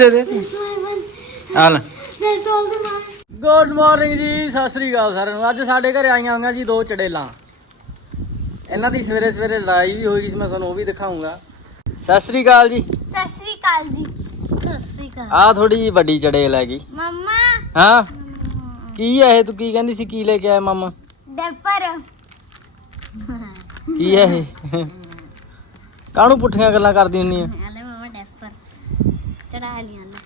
ਦੇ ਦੇ. ਆ ਲੈ. ਗੁੱਡ ਮਾਰਨਿੰਗ ਜੀ ਸਤਿ ਸ੍ਰੀ ਅਕਾਲ ਸਾਰਿਆਂ ਨੂੰ। ਅੱਜ ਸਾਡੇ ਘਰੇ ਆਈਆਂ ਹੋਈਆਂ ਜੀ ਦੋ ਚੜੇਲਾਂ। ਇਹਨਾਂ ਦੀ ਸਵੇਰੇ ਸਵੇਰੇ ਲੜਾਈ ਵੀ ਹੋਈ ਸੀ ਮੈਂ ਤੁਹਾਨੂੰ ਉਹ ਵੀ ਦਿਖਾਉਂਗਾ। ਸਤਿ ਸ੍ਰੀ ਅਕਾਲ ਜੀ। ਸਤਿ ਸ੍ਰੀ ਅਕਾਲ ਜੀ। ਸਤਿ ਸ੍ਰੀ ਅਕਾਲ। ਆਹ ਥੋੜੀ ਜੀ ਵੱਡੀ ਚੜੇਲ ਹੈਗੀ। ਮੰਮਾ। ਹਾਂ? ਕੀ ਹੈ ਇਹ? ਤੂੰ ਕੀ ਕਹਿੰਦੀ ਸੀ? ਕੀ ਲੈ ਕੇ ਆਇਆ ਮਾਮਾ? ਡੈਪਰ। ਕੀ ਹੈ ਇਹ? ਕਾਹਨੂੰ ਪੁੱਠੀਆਂ ਗੱਲਾਂ ਕਰਦੀ ਹੁੰਨੀ ਆ? ਲਿਆ ਨਾ।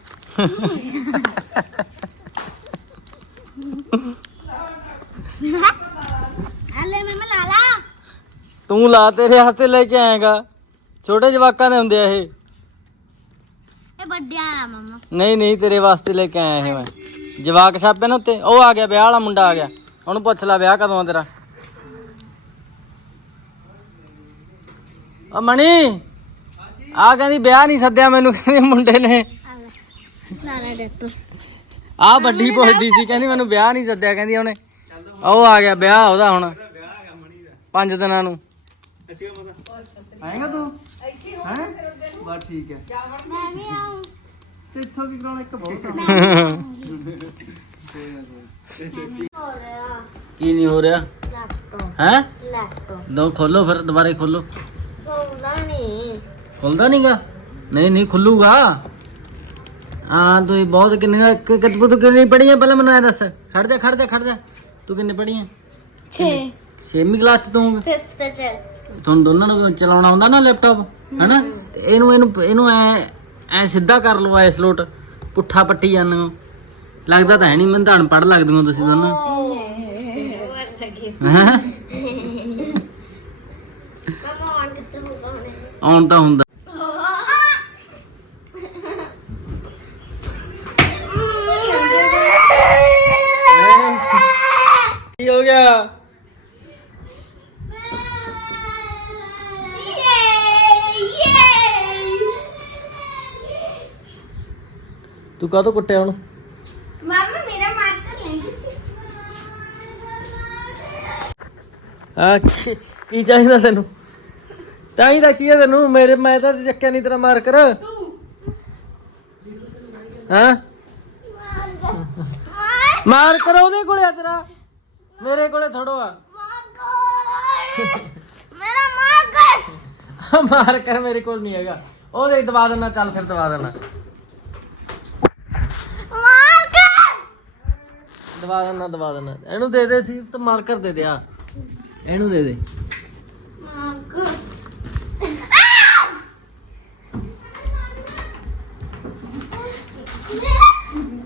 ਹਲੇ ਤੂੰ ਲਾ ਤੇਰੇ ਹੱਥੇ ਲੈ ਕੇ ਆਏਗਾ। ਛੋਟੇ ਜਵਾਕਾਂ ਦੇ ਹੁੰਦੇ ਆ ਇਹ। ਇਹ ਵੱਡਿਆਂ ਆ ਮਮਾ। ਨਹੀਂ ਨਹੀਂ ਤੇਰੇ ਵਾਸਤੇ ਲੈ ਕੇ ਆਇਆ ਇਹ ਮੈਂ। ਜਵਾਕ ਛਾਪੇ ਨਾ ਉੱਤੇ। ਉਹ ਆ ਗਿਆ ਵਿਆਹ ਵਾਲਾ ਮੁੰਡਾ ਆ ਗਿਆ। ਉਹਨੂੰ ਪੁੱਛ ਲੈ ਵਿਆਹ ਕਦੋਂ ਆ ਤੇਰਾ? ਆ ਮਣੀ! ਆ ਕਹਿੰਦੀ ਵਿਆਹ ਨਹੀਂ ਸੱਦਿਆ ਮੈਨੂੰ ਕਹਿੰਦੀ ਮੁੰਡੇ ਨੇ। ਆ ਵੱਡੀ ਪੁੱਛਦੀ ਸੀ ਕਹਿੰਦੀ ਮੈਨੂੰ ਵਿਆਹ ਨਹੀਂ ਸੱਦਿਆ ਕਹਿੰਦੀ ਉਹਨੇ। ਉਹ ਆ ਗਿਆ ਵਿਆਹ ਉਹਦਾ ਹੁਣ ਪੰਜ ਦਿਨਾਂ ਨੂੰ। ਆਏਗਾ ਤੂੰ? ਹੈ? ਬਸ ਠੀਕ ਹੈ। ਮੈਂ ਵੀ ਆਉਂ ਤੇ ਇੱਥੋਂ ਕੀ ਕਰਾਉਣਾ ਇੱਕ ਬਹੁਤ ਹੋ ਰਿਹਾ ਕੀ ਨਹੀਂ ਹੋ ਰਿਹਾ? ਲੈਪਟਾਪ ਹੈ? ਲੈਪਟਾਪ ਦੋ ਖੋਲੋ ਫਿਰ ਦੁਬਾਰੇ ਖੋਲੋ। ਸੌਂਦਾ ਨਹੀਂ ਖੁੱਲਦਾ ਨਹੀਂਗਾ ਨਹੀਂ ਨਹੀਂ ਖੁੱਲੂਗਾ। ਹਾਂ ਤੂੰ ਬਹੁਤ ਕਿੰਨੇ ਕਿ ਕਿ- ਤੂੰ ਕਿੰਨੀ ਪੜੀਆਂ ਪਹਿਲਾਂ ਮੈਨੂੰ ਐ ਦੱਸ। ਖੜ ਜਾ ਖੜ ਜਾ ਖੜ ਜਾ। ਤੂੰ ਕਿੰਨੇ ਪੜੀਆਂ 6 ਛੇਵੀਂ ਕਲਾਸ ਚ ਤੂੰ? 5th ਚ। ਤੁਹਾਨੂੰ ਦੋਨਾਂ ਨੂੰ ਚਲਾਉਣਾ ਆਉਂਦਾ ਨਾ ਲੈਪਟਾਪ ਹੈਨਾ? ਤੇ ਇਹਨੂੰ ਇਹਨੂੰ ਇਹਨੂੰ ਐ ਐ ਸਿੱਧਾ ਕਰ ਲਓ ਐ ਸਲੋਟ ਪੁੱਠਾ ਪੱਟੀ ਜਾਂਦੇ ਹੋ। ਲੱਗਦਾ ਤਾਂ ਹੈ ਨਹੀਂ ਮੈਨੂੰ ਤਾਂ ਅਨਪੜ੍ਹ ਲੱਗਦੇ ਹੋ ਤੁਸੀਂ ਦੋਨੋਂ। ਹੈਂ? ਮਮਾ ਆਨ ਕਿੱਥੇ ਹੋਗਾ ਹੁਣੇ ਆਉਣ ਤਾਂ ਹੁੰਦਾ ਤੂੰ ਕਾਹਤੋਂ ਕੁੱਟਿਆ ਉਹਨੂੰ? ਮਾਮਾ ਮੇਰਾ ਮਾਰਕਰ ਲੈ ਸੀ। ਆ ਕੀ ਕੀ ਚਾਹੀਦਾ ਤੈਨੂੰ? ਚਾਹੀਦਾ ਕੀ ਹੈ ਤੈਨੂੰ? ਮੇਰੇ ਮੈਂ ਤਾਂ ਚੱਕਿਆ ਨਹੀਂ ਤੇਰਾ ਮਾਰ ਕਰ ਹਾਂ? ਮਾਰ ਮਾਰ ਕਰ ਉਹਦੇ ਕੋਲੇ ਆ ਤੇਰਾ। ਮੇਰੇ ਕੋਲੇ ਥੋੜੋ ਆ। ਮੇਰਾ ਮਾਰਕਰ। ਮਾਰ ਕਰ ਮੇਰੇ ਕੋਲ ਨਹੀਂ ਹੈਗਾ। ਉਹਦੇ ਦਵਾ ਦੇਣਾ ਚੱਲ ਫਿਰ ਦਵਾ ਦੇਣਾ ਮਾਰਕਰ ਦਵਾ ਦੇਣਾ ਦਵਾ ਦੇਣਾ ਇਹਨੂੰ ਦੇ ਦੇ ਸੀ ਤੇ ਮਾਰ ਕਰ ਦੇ ਦੇ ਆ ਇਹਨੂੰ ਦੇ ਦੇ ਮਾਰਕਰ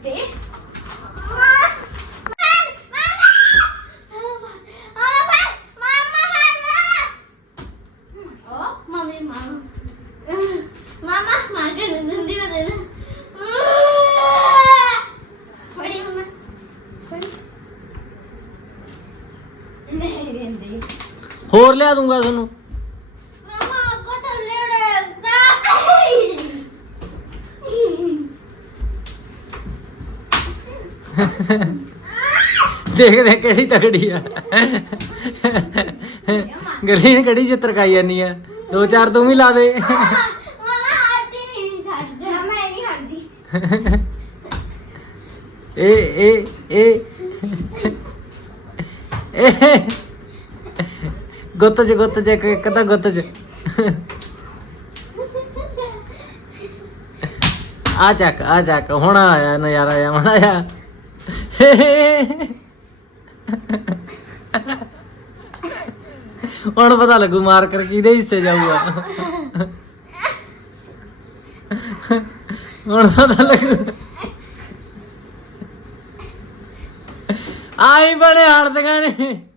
ਦੇ ਮਾਮਾ ਮਾਰ ਕੇ ਨੰਦੀ ਬਦੇ ਨਾ ਫੜੀ ਮਮਾ ਫੜੀ ਨਹੀਂ ਦਿੰਦੀ ਹੋਰ ਲਿਆ ਦੂੰਗਾ ਤੁਹਾਨੂੰ। ਮਾਮਾ ਕੋ ਥੱਲੇ ਉੜਦਾ ਦੇਖ ਦੇਖ ਕਿਹੜੀ ਤਕੜੀ ਆ। ਗਲੀ ਨੇ ਕਿਹੜੀ ਚਿੱਤਰਕਾਈ ਜਾਨੀ ਆ? ਦੋ ਚਾਰ ਤੂੰ ਵੀ ਲਾ ਦੇ। ਮਾਮਾ ਹੱਥੀ ਨਹੀਂ ਖੜਦਾ ਮੈਂ ਨਹੀਂ ਹੱਥੀ ਇਹ ਇਹ ਇਹ। ਇਹ ਗੁੱਤ ਚ ਗੁੱਤ ਚ, ਇੱਕ ਇੱਕ ਤਾਂ ਗੁੱਤ ਚ। ਆ ਚੱਕ ਆ ਚੱਕ, ਹੁਣ ਆਇਆ ਨਜ਼ਾਰਾ ਆ ਹੁਣ ਆਇਆ ਹੁਣ ਪਤਾ ਲੱਗੂ ਮਾਰ ਕਰ ਕਿਹਦੇ ਹਿੱਸੇ ਜਾਊਗਾ। ਹੁਣ ਪਤਾ ਲੱਗੂ। ਆਈ ਬੜੇ ਹੜਦੀਆਂ ਨੇ।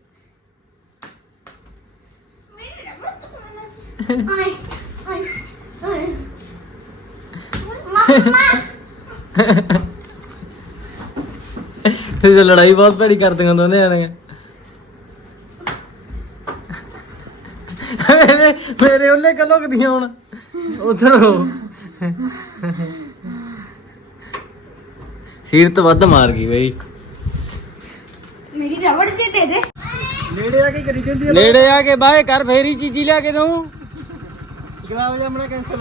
ਤਾਂ ਲੜਾਈ ਬਹੁਤ ਭੈੜੀ ਕਰਦੀਆਂ ਦੋਨੇ ਜਾਣੇ ਮੇਰੇ ਮੇਰੇ ਉਹਲੇ ਕੱਲੋ ਕਦੀਆਂ ਹੁਣ। ਉਧਰ ਹੋ। ਸੀਰਤ ਵੱਧ ਮਾਰ ਗਈ ਬਈ। ਮੇਰੀ ਰਬੜ ਜੀ ਦੇ ਦੇ। ਨੇੜੇ ਆ ਕੇ ਕਰੀ ਜਾਂਦੀ ਆ ਨੇੜੇ ਆ ਕੇ ਬਾਏ ਕਰ ਫੇਰੀ ਚੀਜ਼ੀ ਲਿਆ ਕੇ ਦਊਂ। ਗੁਲਾਬ ਜਾਮਣਾ ਕੈਂਸਲ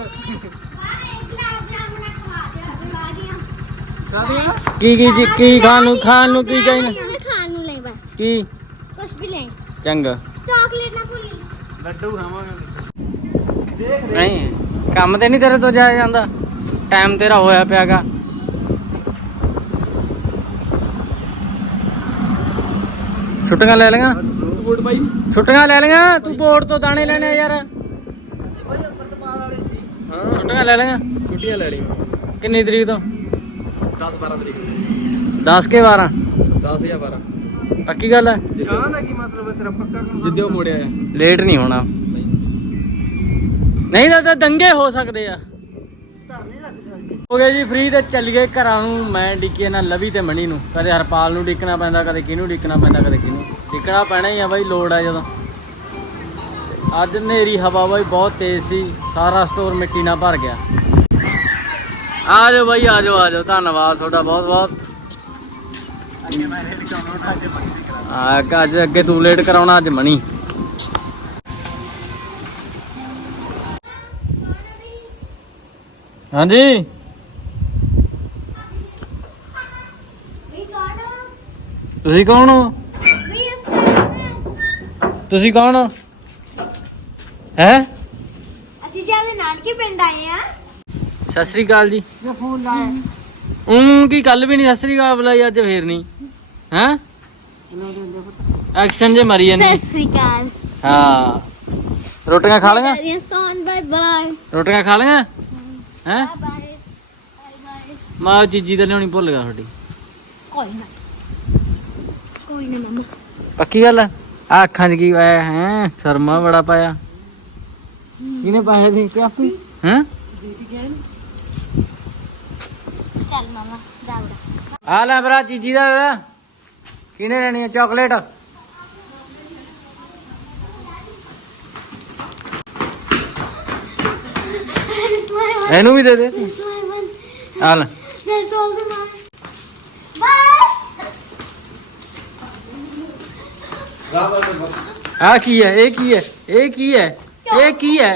ਕੀ ਕੀ ਜੀ- ਕੀ ਖਾਣ ਨੂੰ ਖਾਣ ਨੂੰ ਕੀ ਚਾਹੀਦਾ? ਖਾਣ ਨੂੰ ਲੈ ਬਸ? ਕੀ? ਕੁਝ ਵੀ ਲੈ। ਚੰਗਾ। ਚਾਕਲੇਟ ਨਾ ਭੁੱਲੀ। ਲੱਡੂ ਖਾਵਾਂਗੇ। ਨਹੀਂ ਕੰਮ ਤੇ ਨਹੀਂ ਤੇਰੇ ਤੋਂ ਜਾਇਆ ਜਾਂਦਾ। ਟਾਈਮ ਤੇਰਾ ਹੋਇਆ ਪਿਆਗਾ। ਛੁੱਟੀਆਂ ਲੈ ਬਾਈ ਛੁੱਟੀਆਂ ਲੈ ਲਈਆਂ? ਤੂੰ ਬੋਰਡ ਤੋਂ ਦਾਣੇ ਲੈਣੇ ਆ ਯਾਰ। ਛੁੱਟੀਆਂ ਲੈ ਲਈਆਂ? ਛੁੱਟੀਆਂ ਲੈ ਲਈ ਕਿੰਨੀ ਤਰੀਕ ਤੋਂ? 10 12 ਤਰੀਕ। 10 ਕੇ 12 10 ਜਾਂ 12 ਪੱਕੀ ਗੱਲ ਹੈ? ਚਾਹ ਦਾ ਕੀ ਮਤਲਬ ਹੈ ਤੇਰਾ ਪੱਕਾ ਜਿੱਦੇ ਉਹ ਮੋੜਿਆ ਆ ਲੇਟ ਨਹੀਂ ਹੋਣਾ। ਨਹੀਂ। ਤਾਂ ਦੰਗੇ ਹੋ ਸਕਦੇ ਆ। ਹੋ ਗਏ ਜੀ ਫ੍ਰੀ ਤੇ ਚੱਲ ਗਏ ਘਰਾਂ ਨੂੰ। ਮੈਂ ਡਿੱਕੇ ਨਾਲ ਲਵੀ ਤੇ ਮਣੀ ਨੂੰ। ਕਦੇ ਹਰਪਾਲ ਨੂੰ ਡਿੱਕਣਾ ਪੈਂਦਾ ਕਦੇ ਕਿਹਨੂੰ ਡਿੱਕਣਾ ਪੈਂਦਾ ਕਦੇ ਕਿਹਨੂੰ। ਡਿੱਕਣਾ ਪੈਣਾ ਹੀ ਆ ਬਾਈ ਲੋੜ ਆ ਜਦੋਂ। ਅੱਜ ਹਨੇਰੀ ਹਵਾ ਬਾਈ ਬਹੁਤ ਤੇਜ਼ ਸੀ ਸਾਰਾ ਸਟੋਰ ਮਿੱਟੀ ਨਾਲ ਭਰ ਗਿਆ। ਆ ਜਾਓ ਬਾਈ ਆ ਜਾਓ ਆ ਜਾਓ ਧੰਨਵਾਦ ਤੁਹਾਡਾ ਬਹੁਤ ਬਹੁਤ। ਆ ਅੱਜ ਅੱਗੇ ਤੂੰ ਲੇਟ ਕਰਾਉਣਾ ਅੱਜ ਮਣੀ। ਹਾਂਜੀ। ਤੁਸੀਂ ਕੌਣ ਹੋ? ਤੁਸੀਂ ਕੌਣ ਹੋ? ਹੈ? ਅਸੀਂ ਜੀ ਆਪਣੇ ਨਾਨਕੇ ਪਿੰਡ ਆਏ ਆ ਸਤਿ ਸ੍ਰੀ ਅਕਾਲ ਜੀ। ਜੋ ਫੋਨ ਲਾਇਆ। ਉਂ ਕੀ ਕੱਲ ਵੀ ਨਹੀਂ ਸਤਿ ਸ੍ਰੀ ਅਕਾਲ ਬੁਲਾਈ ਅੱਜ ਫੇਰ ਨਹੀਂ। ਹੈ? ਐਕਸ਼ਨ ਜੇ ਮਰੀ ਜਾਂਦੀ। ਸਤਿ ਸ੍ਰੀ ਅਕਾਲ। ਹਾਂ। ਰੋਟੀਆਂ ਖਾ ਲਈਆਂ? ਕਰੀਏ ਸੌਨ ਬਾਏ ਬਾਏ। ਰੋਟੀਆਂ ਖਾ ਲਈਆਂ? ਹੈ? ਬਾਏ ਬਾਏ ਬਾਏ ਮਾਂ ਚੀਜੀ ਤਾਂ ਲਿਆਉਣੀ ਭੁੱਲ ਗਿਆ ਤੁਹਾਡੀ। ਕੋਈ ਨਾ। ਕੋਈ ਨਾ ਮਮਾ। ਪੱਕੀ ਗੱਲ ਆ? ਅੱਖਾਂ 'ਚ ਕੀ ਪਾਇਆ ਹੈ? ਸ਼ਰਮਾ ਬੜਾ ਪਾਇਆ। ਕਿਨੇ ਪਾਇਆ ਦੀ ਕਾਫੀ ਹੈ ਚੱਲ ਮਮਾ ਜਾਉੜਾ ਆ ਲੈ ਭਰਾ ਚੀਜੀ ਦਾ ਲੈ। ਕਿਹਨੇ ਲੈਣੀ ਹੈ ਚਾਕਲੇਟ That's my one. ਇਹਨੂੰ ਵੀ ਦੇ ਦੇ That's my one. ਆ ਲੈ That's all the mine. Bye. ਆ ਕੀ ਹੈ ਇਹ ਕੀ ਹੈ ਇਹ ਕੀ ਹੈ ਇਹ ਕੀ ਹੈ